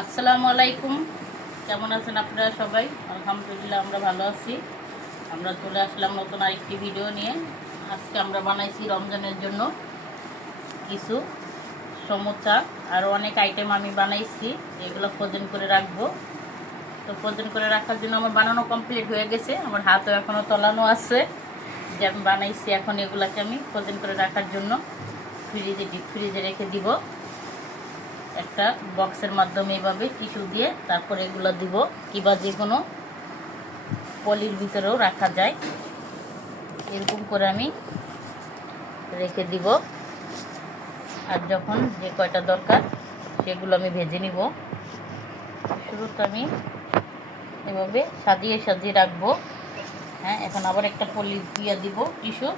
আসসালামু আলাইকুম। কেমন আছেন আপনারা সবাই? আলহামদুলিল্লাহ আমরা ভালো আছি। আমরা চলে আসলাম নতুন আরেকটি ভিডিও নিয়ে। আজকে আমরা বানাইছি রমজানের জন্য কিছু সমোসা, আরও অনেক আইটেম আমি বানাইছি। এগুলো ফ্রোজেন করে রাখবো। তো ফ্রোজেন করে রাখার জন্য আমার বানানো কমপ্লিট হয়ে গেছে। আমার হাতও এখনও তলানো আছে যে আমি বানাইছি। এখন এগুলাকে আমি ফ্রোজেন করে রাখার জন্য ডিপ ফ্রিজে রেখে দিব একটা বক্সের মাধ্যমে, এইভাবে টিস্যু দিয়ে। তারপর এগুলো দিব, কিংবা যে কোনো পলির ভিতরেও রাখা যায়। এরকম করে আমি রেখে দিব। আর যখন যে কয়টা দরকার সেগুলো আমি ভেজে নিব। শুরুতে আমি এভাবে সাজিয়ে সাজিয়ে রাখবো। হ্যাঁ, এখন আবার একটা পলি দিয়ে দিব টিস্যু,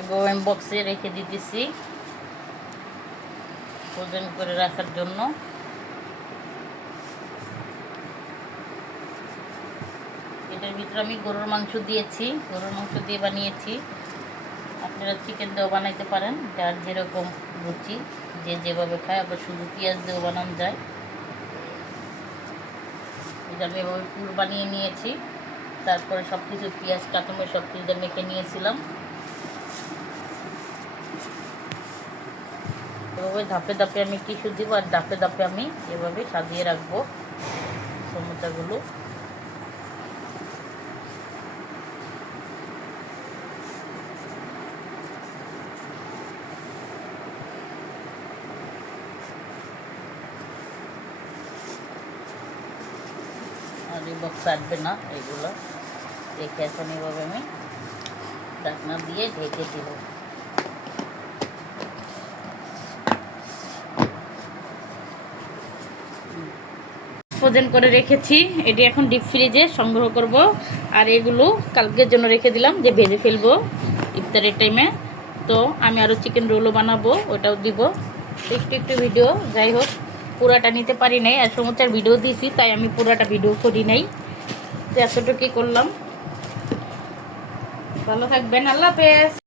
এবং আমি বক্সে রেখে দিতেছি ফ্রোজেন করে রাখার জন্য। এটার ভিতরে আমি গরুর মাংস দিয়েছি, গরুর মাংস দিয়ে বানিয়েছি। আপনারা চিকেন দিয়েও বানাইতে পারেন, যার যেরকম রুচি, যে যেভাবে খায়। আবার শুধু পেঁয়াজ দিয়েও বানানো যায়। এটা আমি এভাবে পুর বানিয়ে নিয়েছি। তারপরে সব কিছু পেঁয়াজ কাঁচামরিচ সব কিছু মেখে নিয়েছিলাম। এভাবে ধাপে ধাপে আমি টিস্যু দিব, আর ধাপে ধাপে আমি এভাবে সাজিয়ে রাখবো সমোসাগুলো। আর এই বক্স আসবে না, এগুলো রেখে এখন এভাবে আমি ঢাকনা দিয়ে ঢেকে দিব। ফ্রোজেন করে রেখেছি, এটি এখন ডিপ ফ্রিজে সংগ্রহ করব। আর এগুলো কালকের জন্য রেখে দিলাম, যে ভেজে ফেলবো ইফতারের টাইমে। তো আমি আরও চিকেন রোলও বানাবো, ওটাও দিব। একটু একটু ভিডিও, যাই হোক পুরাটা নিতে পারি নাই। আর সমস্যার ভিডিও দিয়েছি, তাই আমি পুরাটা ভিডিও করি নাই। তো এতটুকুই করলাম। ভালো থাকবেন, আল্লাহ হাফেজ।